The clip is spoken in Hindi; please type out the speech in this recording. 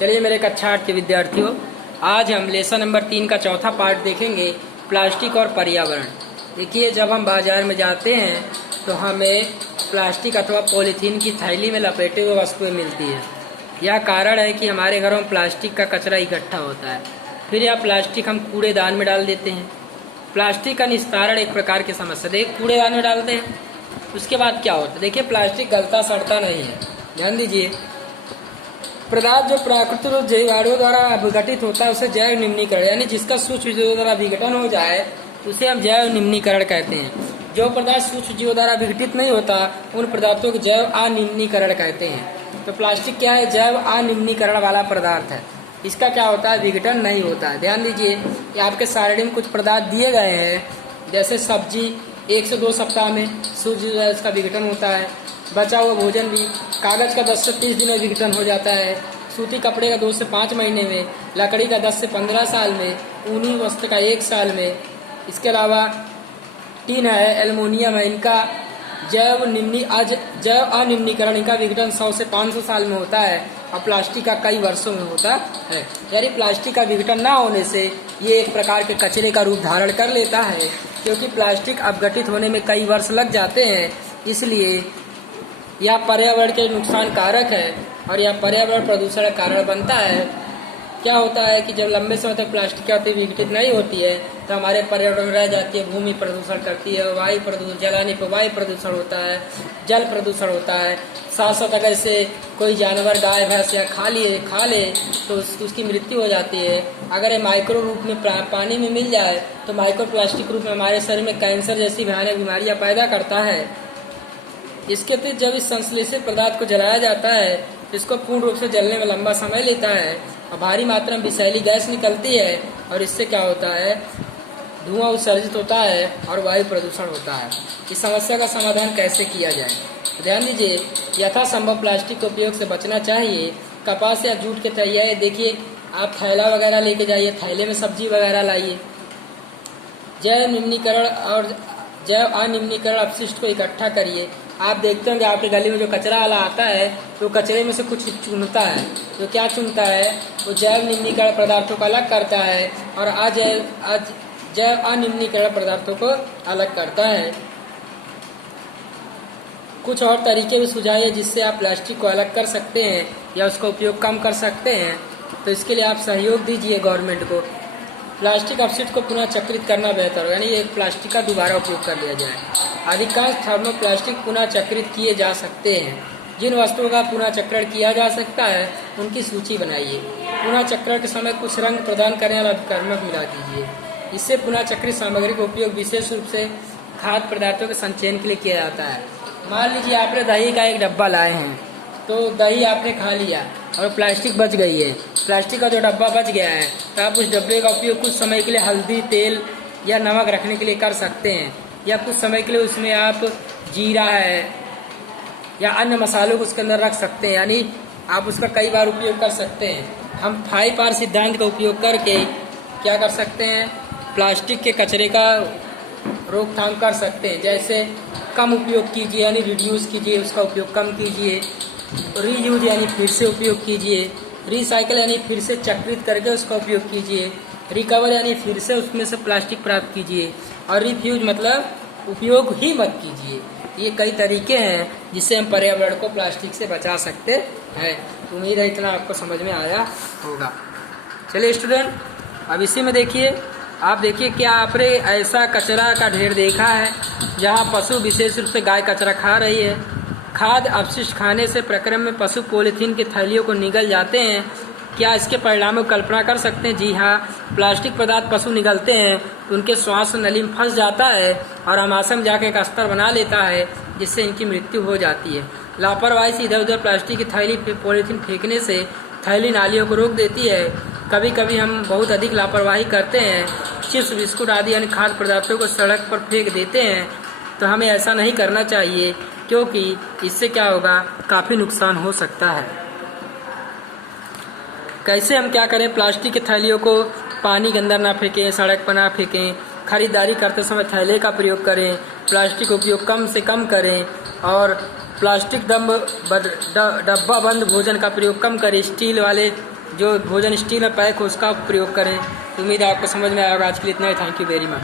चलिए मेरे कक्षा 8 के विद्यार्थियों, आज हम लेसन नंबर 3 का चौथा पार्ट देखेंगे, प्लास्टिक और पर्यावरण। देखिए, जब हम बाजार में जाते हैं तो हमें प्लास्टिक अथवा पॉलीथीन की थैली में लपेटे हुए वस्तुएं मिलती है। यह कारण है कि हमारे घरों में प्लास्टिक का कचरा इकट्ठा होता है, फिर यह प्लास्टिक हम कूड़ेदान में डाल देते हैं। प्लास्टिक का निस्तारण एक प्रकार की समस्या। देखिए, कूड़ेदान में डालते हैं, उसके बाद क्या होता है? देखिए, प्लास्टिक गलता सड़ता नहीं है। ध्यान दीजिए, पदार्थ जो प्राकृतिक जीवाणुओं द्वारा विघटित होता है उसे जैव निम्नीकरण, यानी जिसका सूक्ष्म जीवों द्वारा विघटन हो जाए उसे हम जैव निम्नीकरण कहते हैं। जो पदार्थ सूक्ष्म जीवों द्वारा विघटित नहीं होता उन पदार्थों को जैव अनिम्नीकरण कहते हैं। तो प्लास्टिक क्या है? जैव अनिम्नीकरण वाला पदार्थ है। इसका क्या होता है? विघटन नहीं होता है। ध्यान दीजिए, ये आपके सारणी में कुछ पदार्थ दिए गए हैं, जैसे सब्जी 1 से 2 सप्ताह में सूर्य इसका विघटन होता है। बचा हुआ भोजन भी, कागज का 10 से 30 दिन में विघटन हो जाता है, सूती कपड़े का 2 से 5 महीने में, लकड़ी का 10 से 15 साल में, ऊनी वस्त्र का 1 साल में। इसके अलावा टीन है, एल्युमिनियम है, इनका जैव अनिम्नीकरण, इनका विघटन 100 से 500 साल में होता है और प्लास्टिक का कई वर्षों में होता है। यानी प्लास्टिक का विघटन ना होने से ये एक प्रकार के कचरे का रूप धारण कर लेता है, क्योंकि प्लास्टिक अपघटित होने में कई वर्ष लग जाते हैं। इसलिए यह पर्यावरण के नुकसान कारक है और यह पर्यावरण प्रदूषण का कारण बनता है। क्या होता है कि जब लंबे समय तक प्लास्टिक की आपूर्ति विघटित नहीं होती है तो हमारे पर्यावरण में रह जाती है, भूमि प्रदूषण करती है, वायु प्रदूषण, जलाने पर वायु प्रदूषण होता है, जल प्रदूषण होता है। साथ साथ अगर इसे कोई जानवर, गाय भैंस या खा ले तो उसकी मृत्यु हो जाती है। अगर ये माइक्रो रूप में पानी में मिल जाए तो माइक्रो प्लास्टिक रूप में हमारे शरीर में कैंसर जैसी भयानक बीमारियां पैदा करता है। इसके अतिरिक्त जब इस संश्लेषित पदार्थ को जलाया जाता है, इसको पूर्ण रूप से जलने में लंबा समय लेता है और भारी मात्रा में विषैली गैस निकलती है और इससे क्या होता है? धुआं उत्सर्जित होता है और वायु प्रदूषण होता है। इस समस्या का समाधान कैसे किया जाए? ध्यान दीजिए, यथासंभव प्लास्टिक के उपयोग से बचना चाहिए। कपास या जूट के तैयारी, देखिए आप थैला वगैरह लेके जाइए, थैले में सब्जी वगैरह लाइए। जैव निम्नीकरण और जैव अनिम्नीकरण अपशिष्ट को इकट्ठा करिए। आप देखते होंगे आपके गली में जो कचरा वाला आता है तो कचरे में से कुछ चुनता है। तो क्या चुनता है? वो जैव निम्नीकरण पदार्थों को अलग करता है और जैव अनिम्नीकरण पदार्थों को अलग करता है। कुछ और तरीके भी सुझाइए जिससे आप प्लास्टिक को अलग कर सकते हैं या उसका उपयोग कम कर सकते हैं। तो इसके लिए आप सहयोग दीजिए गवर्नमेंट को। प्लास्टिक अपशिष्ट को पुनः चक्रित करना बेहतर हो, यानी एक प्लास्टिक का दोबारा उपयोग कर लिया जाए। अधिकांश थर्मोप्लास्टिक पुनः चक्रित किए जा सकते हैं। जिन वस्तुओं का पुनः चक्रण किया जा सकता है उनकी सूची बनाइए। पुनः चक्रण के समय कुछ रंग प्रदान करने वाला अभिकर्मक मिला दीजिए। इससे पुनः चक्रित सामग्री का उपयोग विशेष रूप से खाद्य पदार्थों के संचयन के लिए किया जाता है। मान लीजिए आपने दही का एक डब्बा लाए हैं, तो दही आपने खा लिया और प्लास्टिक बच गई है। प्लास्टिक का जो डब्बा बच गया है तो आप उस डब्बे का उपयोग कुछ समय के लिए हल्दी, तेल या नमक रखने के लिए कर सकते हैं, या कुछ समय के लिए उसमें आप जीरा है या अन्य मसालों को उसके अंदर रख सकते हैं, यानी आप उसका कई बार उपयोग कर सकते हैं। हम 5R सिद्धांत का उपयोग करके क्या कर सकते हैं? प्लास्टिक के कचरे का रोकथाम कर सकते हैं। जैसे कम उपयोग कीजिए, यानी रिड्यूस कीजिए, उसका उपयोग कम कीजिए। रीयूज यानी फिर से उपयोग कीजिए। रिसाइकल यानी फिर से चक्रित करके उसका उपयोग कीजिए। रिकवर यानी फिर से उसमें से प्लास्टिक प्राप्त कीजिए। और रिफ्यूज मतलब उपयोग ही मत कीजिए। ये कई तरीके हैं जिससे हम पर्यावरण को प्लास्टिक से बचा सकते हैं। उम्मीद है इतना आपको समझ में आया होगा। चलिए स्टूडेंट, अब इसी में देखिए, आप देखिए क्या आपने ऐसा कचरा का ढेर देखा है जहाँ पशु, विशेष रूप से गाय, कचरा खा रही है। खाद्य अपशिष्ट खाने से प्रक्रम में पशु पॉलीथीन की थैलियों को निगल जाते हैं। क्या इसके परिणामों की कल्पना कर सकते हैं? जी हाँ, प्लास्टिक पदार्थ पशु निगलते हैं तो उनके श्वास नली में फंस जाता है और आमाशय में जाकर एक अस्तर बना लेता है, जिससे इनकी मृत्यु हो जाती है। लापरवाही से इधर उधर प्लास्टिक की थैली पॉलीथीन फेंकने से थैली नालियों को रोक देती है। कभी कभी हम बहुत अधिक लापरवाही करते हैं, चिप्स, बिस्कुट आदि अन्य खाद्य पदार्थों को सड़क पर फेंक देते हैं। तो हमें ऐसा नहीं करना चाहिए, क्योंकि इससे क्या होगा? काफ़ी नुकसान हो सकता है। कैसे हम क्या करें? प्लास्टिक की थैलियों को पानी के अंदर ना फेंकें, सड़क पर ना फेंकें। खरीदारी करते समय थैले का प्रयोग करें। प्लास्टिक उपयोग कम से कम करें और प्लास्टिक डब्बा बंद भोजन का प्रयोग कम करें। स्टील वाले जो भोजन स्टील में पैक हो उसका प्रयोग करें। उम्मीद है आपको समझ में आएगा। आज के लिए इतना ही। Thank you very much.